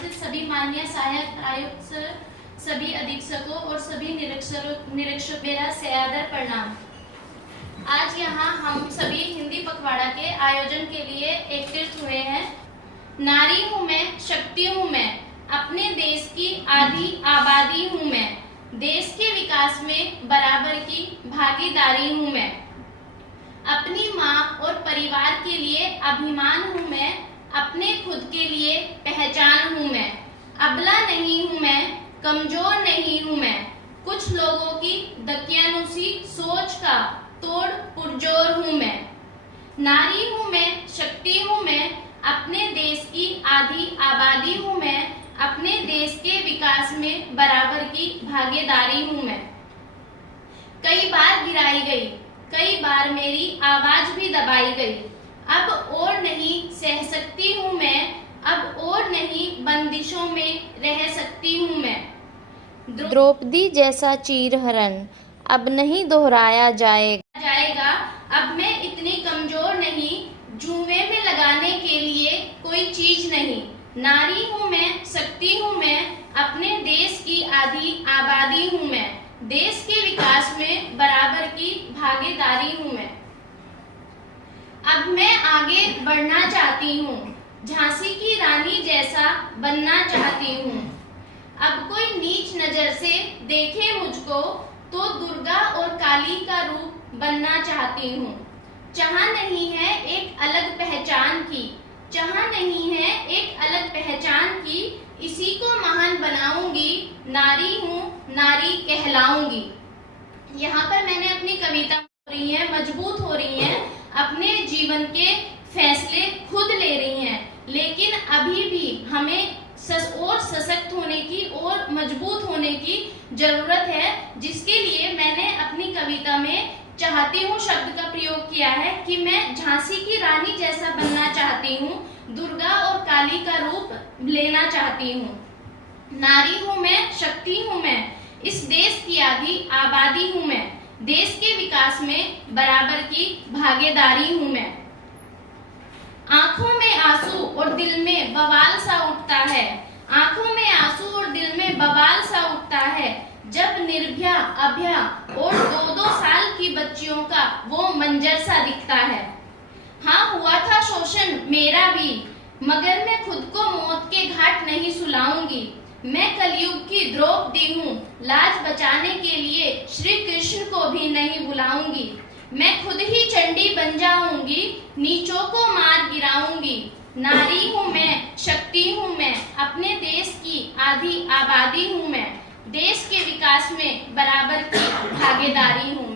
उपस्थित सभी माननीय सहायक आयुक्त सर, सभी अधीक्षकों और सभी निरीक्षक मेरा सयादर प्रणाम। आज यहाँ हम सभी हिंदी पखवाड़ा के आयोजन के लिए एकत्रित हुए हैं। नारी हूँ मैं, शक्ति हूँ मैं, अपने देश की आधी आबादी हूँ मैं, देश के विकास में बराबर की भागीदारी हूँ मैं, अपनी माँ और परिवार के लिए अभिमान हूँ मैं, अपने खुद के लिए पहचान हूँ मैं, अबला नहीं हूँ मैं, कमजोर नहीं हूँ मैं, कुछ लोगों की दकियानुसी सोच का तोड़ पुरजोर हूँ मैं। नारी हूँ मैं, शक्ति हूँ मैं, अपने देश की आधी आबादी हूँ मैं, अपने देश के विकास में बराबर की भागीदारी हूँ मैं। कई बार गिराई गई, कई बार मेरी आवाज भी दबाई गई, अब और नहीं सह सकती हूँ मैं, अब और नहीं बंदिशों में रह सकती हूँ मैं। द्रौपदी जैसा चीरहरण अब नहीं दोहराया जाएगा। अब मैं इतनी कमजोर नहीं, जुए में लगाने के लिए कोई चीज नहीं। नारी हूँ मैं, शक्ति हूँ मैं, अपने देश की आधी आबादी हूँ मैं, देश के विकास में बराबर की भागीदारी हूँ मैं। अब मैं आगे बढ़ना चाहती हूँ, झांसी की रानी जैसा बनना चाहती हूँ। अब कोई नीच नजर से देखे मुझको तो दुर्गा और काली का रूप बनना चाहती हूँ। चाह नहीं है एक अलग पहचान की, चाह नहीं है एक अलग पहचान की, इसी को महान बनाऊंगी, नारी हूँ नारी कहलाऊंगी। यहाँ पर मैंने अपनी कविता हो रही है, मजबूत हो रही है, अपने जीवन के फैसले खुद ले रही हैं, लेकिन अभी भी हमें और सशक्त होने की और मजबूत होने की जरूरत है, जिसके लिए मैंने अपनी कविता में चाहती हूँ शब्द का प्रयोग किया है कि मैं झांसी की रानी जैसा बनना चाहती हूँ, दुर्गा और काली का रूप लेना चाहती हूँ। नारी हूँ मैं, शक्ति हूँ मैं, इस देश की आधी आबादी हूँ मैं, देश के विकास में बराबर की भागीदारी हूँ मैं। आंखों में आंसू और दिल में बवाल सा उठता है, आंखों में आंसू और दिल में बवाल सा उठता है, जब निर्भया अभया और 2-2 साल की बच्चियों का वो मंजर सा दिखता है। हाँ, हुआ था शोषण मेरा भी, मगर मैं खुद को मौत के घाट नहीं सुलाऊंगी। मैं कलयुग की द्रौपदी हूँ, लाज बचाने के लिए श्री कृष्ण को भी नहीं बुलाऊंगी। मैं खुद ही चंडी बन जाऊंगी, नीचों को मार गिराऊंगी। नारी हूँ मैं, शक्ति हूँ मैं, अपने देश की आधी आबादी हूँ मैं, देश के विकास में बराबर की भागीदारी हूँ।